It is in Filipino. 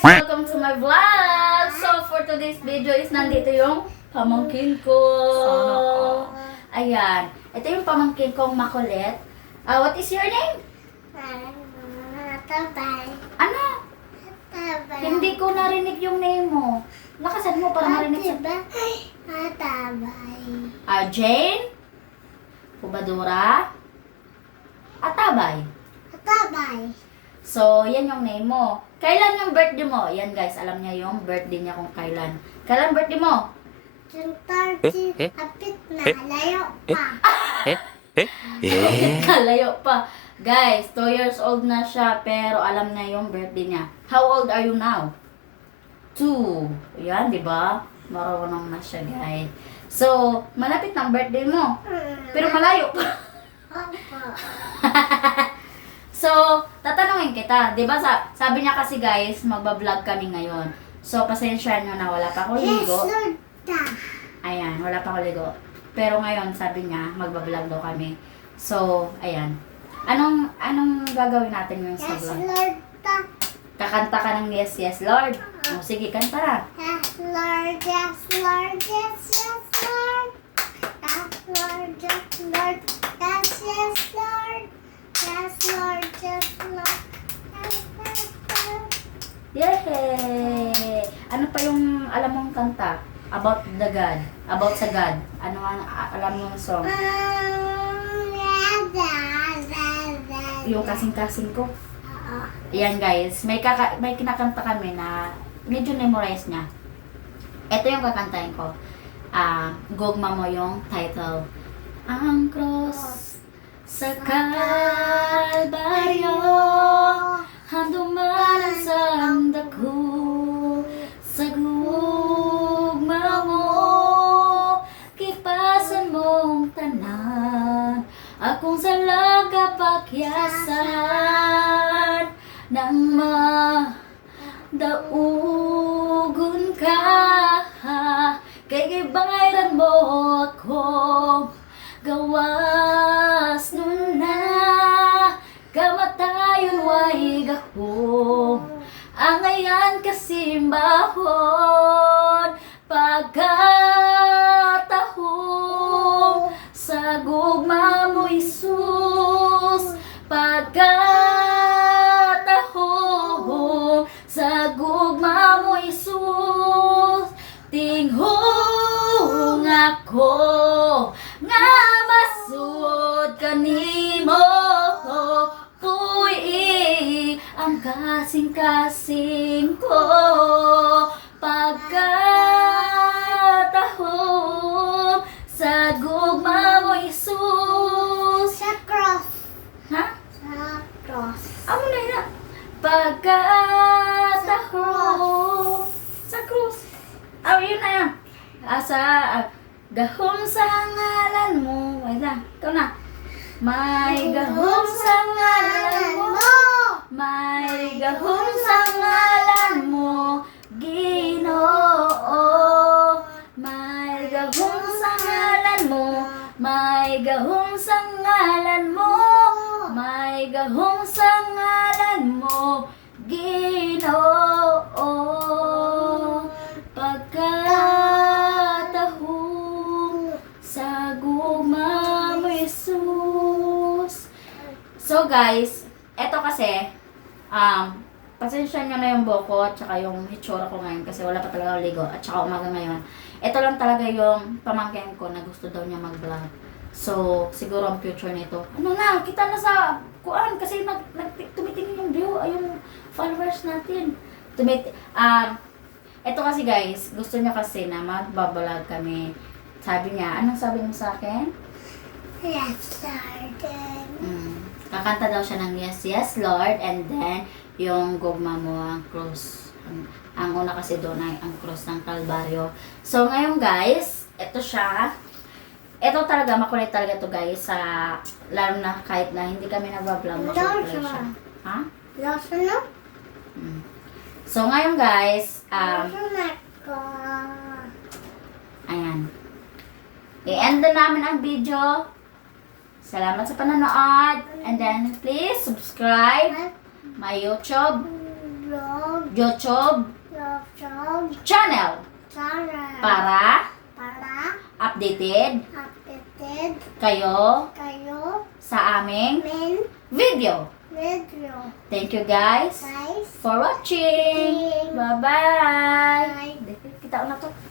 guys! Welcome to my vlog! So, for today's video is nandito yung pamangkin ko. Ayan. Ito yung pamangkin kong makulit. What is your name? Tabay. Ano? Tabay. Hindi ko narinig yung name mo. Lakasan mo para marinig sa... Tabay. Jane? Pubadura? Atabay? Tabay. So, yan yung name mo. Kailan yung birthday mo? Yan guys, alam niya yung birthday niya kung kailan. Kailan birthday mo? Yung 30, kapit na, layo pa. Kalayo pa. Guys, 2 years old na siya, pero alam niya yung birthday niya. How old are you now? 2. Yan, di ba? Marunong na siya, guys. So, malapit na ang birthday mo. Pero malayo pa. So, tatanungin kita. Di ba, sabi niya kasi guys, magbablog kami ngayon. So, pasensya nyo na wala pa ako ligo. Ayan, wala pa ako ligo. Pero ngayon, sabi niya, magbablog daw kami. So, ayan. Anong gagawin natin ngayon sa Yes, vlog? Lord. Kakanta ka ng Yes, Yes, Lord. O, sige, kanta na. Yes, Lord. Yes, Lord. Yes, yes, Lord. Yes, Lord. Yes, Lord. Yes, yes, Lord. Yes, Lord. Yes, Lord. Yes, yes, Lord. Yay! Ano pa yung alam mong kanta? About the God. About sa God. Ano ang alam mong song? Yung kasing-kasing ko. Ayan guys, may kinakanta kami na medyo memorize niya. Ito yung kakantahin ko. Gugma mo yung title. Ang cross sa Kalbaryo, handong man ang sandako, sa gugma mo, kipasan mong tanan, akong salang kapakyasan, nang madaugon ka, kay gibayran mo akong gawas nun na, kamatayon way gahong, ang ayan kasimbahon, pagkatahong, sa gugma mo Isus, pagkatahong, sa gugma mo Isus, tinghong ako, nga masud kanimo, puy ang kasing-kasing ko, pagkatahong, sa gugma mo Isus. Sa cross. Ha? Sa cross. Amo na yun. Pagkatahong, sa krus. Yun na yan. Gahom sa ngalan mo. Wait lang. Ikaw na. May gahom sa ngalan mo. May gahom sa ngalan mo. Ginoo. May gahom sa ngalan mo. May gahom sa ngalan mo. May gahom sa ngalan mo. Ginoo. Pagkatahong, sa gugma mo Jesus. So guys, eto kasi, pasensya nyo na yung boko at saka yung hitsura ko ngayon kasi wala pa talaga ako ligo at saka umaga ngayon. Ito lang talaga yung pamangkin ko na gusto daw niya mag-vlog. So, siguro ang future nito. Ano na, kita na sa kuan kasi tumitingin yung view, ay yung followers natin. Ito kasi guys, gusto niya kasi na magbablog kami. Sabi niya, anong sabi mo sa akin? Yes, Lord. Kakanta daw siya ng Yes, Yes, Lord. And then, yung gugma mo ang cross. Ang una kasi doon ay ang cross ng Kalbaryo. So, ngayon guys, ito siya. Ito talaga, makulit talaga to guys. Lalo na kahit na hindi kami nagbablog, makulit talaga siya. Ha? Loso na? So, ngayon guys, Loso na ko. ayan. I-end na namin ang video. Salamat sa panonood. And then, please subscribe my YouTube. Vlog. YouTube YouTube channel channel para para updated updated kayo kayo sa aming main video. video. Thank you guys Guys, for watching. Bye-bye. Bye. Kita na to.